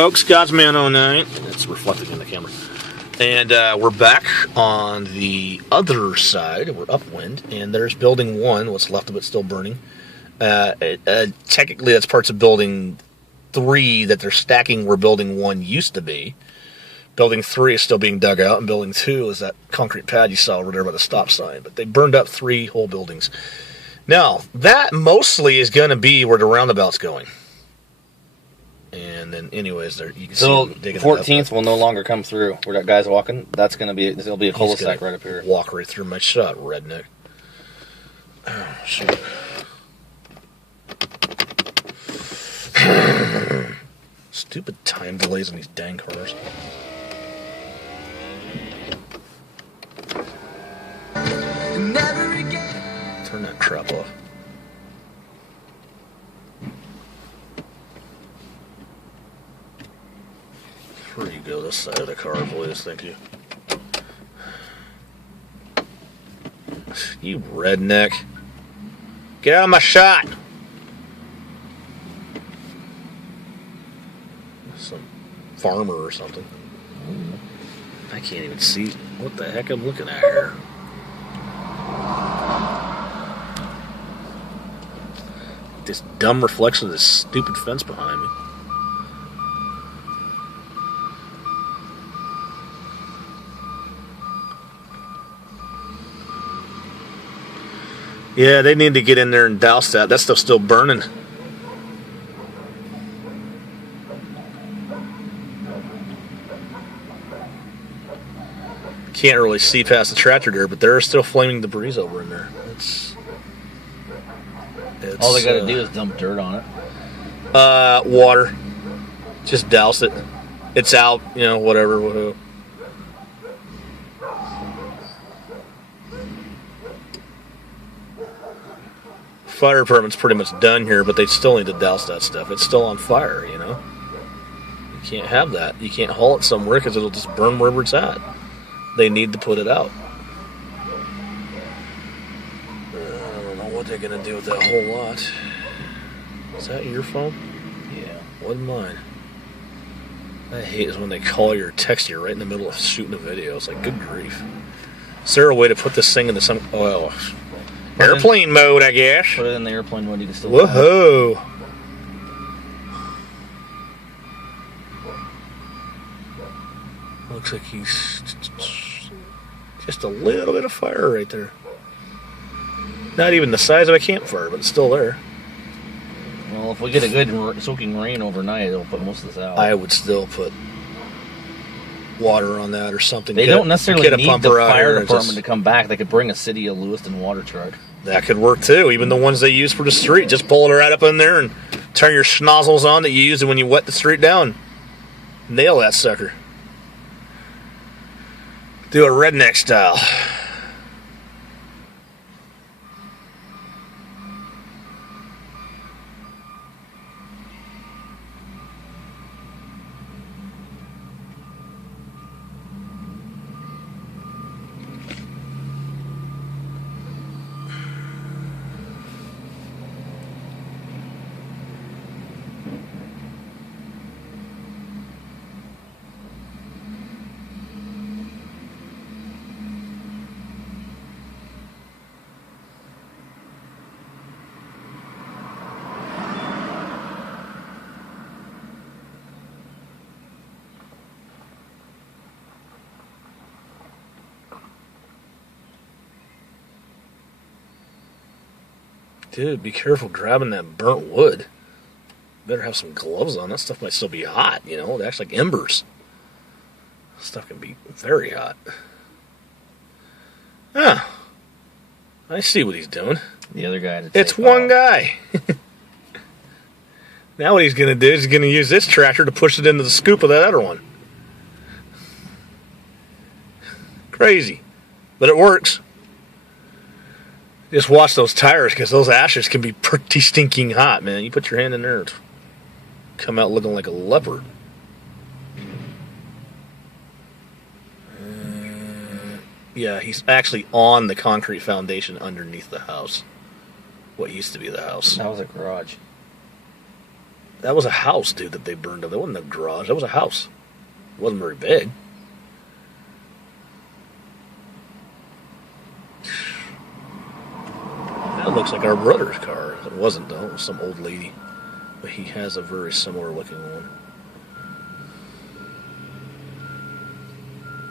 Folks, Godsman09. It's reflecting in the camera. And we're back on the other side. We're upwind, and there's building 1. What's left of it still burning. Technically, that's parts of building 3 that they're stacking where building 1 used to be. Building 3 is still being dug out, and building 2 is that concrete pad you saw over there by the stop sign. But they burned up 3 whole buildings. Now, that mostly is going to be where the roundabout's going. And then, anyways, there you can so see them digging 14th will no longer come through where that guy's walking. That's going to be, there'll be a cul-de-sac right up here. Walk right through my shot, redneck. Oh, shoot. Stupid time delays on these dang cars. Turn that crap off. Before you go this side of the car, please. Thank you. You redneck. Get out of my shot! Some farmer or something. I can't even see what the heck I'm looking at here. This dumb reflection of this stupid fence behind me. Yeah, they need to get in there and douse that. That stuff's still burning. Can't really see past the tractor there, but there are still flaming debris over in there. It's all they got to do is dump dirt on it. Water. Just douse it. It's out, you know, whatever. Woohoo. Fire department's pretty much done here, but they still need to douse that stuff. It's still on fire, you know. You can't have that. You can't haul it somewhere because it'll just burn wherever it's at. They need to put it out. I don't know what they're going to do with that whole lot. Is that your phone? Yeah. Wasn't mine. I hate is when they call you or text you right in the middle of shooting a video. It's like, good grief. Is there a way to put this thing into some... Oh, airplane mode, I guess. Put it in the airplane mode. You can still... Woohoo! Looks like he's just a little bit of fire right there. Not even the size of a campfire, but it's still there. Well, if we get a good soaking rain overnight, it'll put most of this out. I would still put water on that or something. They don't necessarily need the fire department to come back. They could bring a city of Lewiston water truck. That could work too. Even the ones they use for the street. Just pull it right up in there and turn your schnozzles on that you use when you wet the street down. Nail that sucker. Do a redneck style. Dude, be careful grabbing that burnt wood. Better have some gloves on. That stuff might still be hot, you know. It acts like embers. Stuff can be very hot. Ah. I see what he's doing. The other guy. It's one guy. Now what he's going to do is he's going to use this tractor to push it into the scoop of that other one. Crazy. But it works. Just watch those tires because those ashes can be pretty stinking hot, man. You put your hand in there, it'll come out looking like a leopard. Yeah, he's actually on the concrete foundation underneath the house. What used to be the house. That was a garage. That was a house, dude, that they burned up. That wasn't a garage. That was a house. It wasn't very big. That looks like our brother's car. It wasn't, though. It was some old lady. But he has a very similar looking one.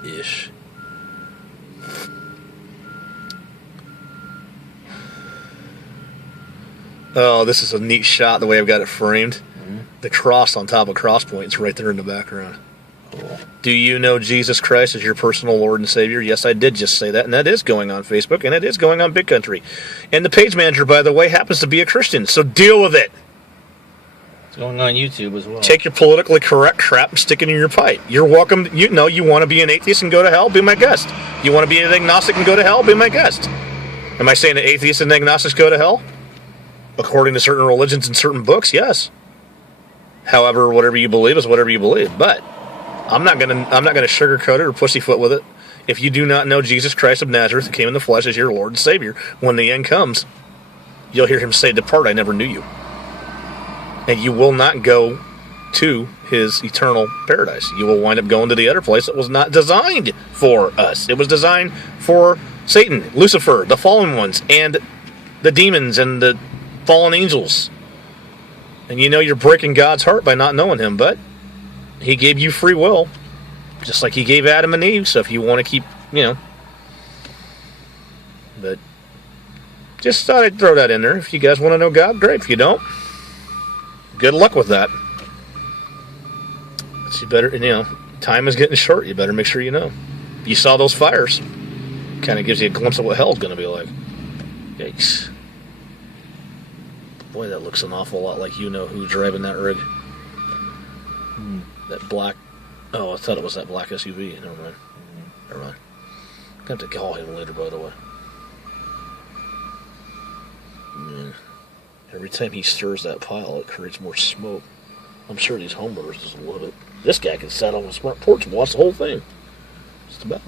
Ish. Oh, this is a neat shot, the way I've got it framed. Mm-hmm. The cross on top of Cross Point is right there in the background. Cool. Do you know Jesus Christ as your personal Lord and Savior? Yes, I did just say that, and that is going on Facebook, and it is going on Big Country. And the page manager, by the way, happens to be a Christian, so deal with it. It's going on YouTube as well. Take your politically correct crap and stick it in your pipe. You're welcome. You want to be an atheist and go to hell? Be my guest. You want to be an agnostic and go to hell? Be my guest. Am I saying that atheists and agnostics go to hell? According to certain religions and certain books, yes. However, whatever you believe is whatever you believe. But I'm not gonna sugarcoat it or pussyfoot with it. If you do not know Jesus Christ of Nazareth, who came in the flesh as your Lord and Savior, when the end comes, you'll hear him say, "Depart, I never knew you." And you will not go to his eternal paradise. You will wind up going to the other place that was not designed for us. It was designed for Satan, Lucifer, the fallen ones, and the demons and the fallen angels. And you're breaking God's heart by not knowing him, but he gave you free will, just like he gave Adam and Eve. So if you want to keep, but just thought I'd throw that in there. If you guys want to know God, great. If you don't, good luck with that. But you better, time is getting short. You better make sure you know. You saw those fires. Kind of gives you a glimpse of what hell's going to be like. Yikes. Boy, that looks an awful lot like who's driving that rig. That black... Oh, I thought it was that black SUV. Never mind. Never mind. I'm going to have to call him later, by the way. Man. Every time he stirs that pile, it creates more smoke. I'm sure these homeowners just love it. This guy can sit on his front porch and watch the whole thing. Just about.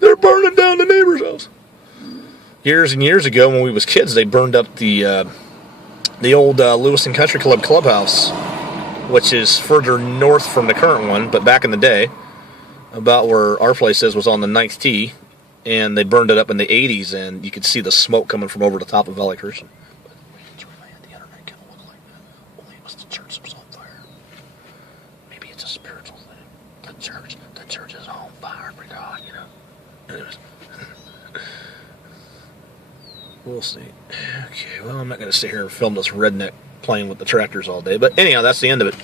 They're burning down the neighbor's house. Years and years ago, when we was kids, they burned up the old Lewiston Country Club clubhouse, which is further north from the current one, but back in the day, about where our place is, was on the 9th tee, and they burned it up in the 80s, and you could see the smoke coming from over the top of Valley Christian. But it's really at the internet kind of look like that. Only it was the church that was on fire. Maybe it's a spiritual thing. The church is on fire for God, Anyways. We'll see. Okay, well, I'm not going to sit here and film this redneck playing with the tractors all day. But anyhow, that's the end of it.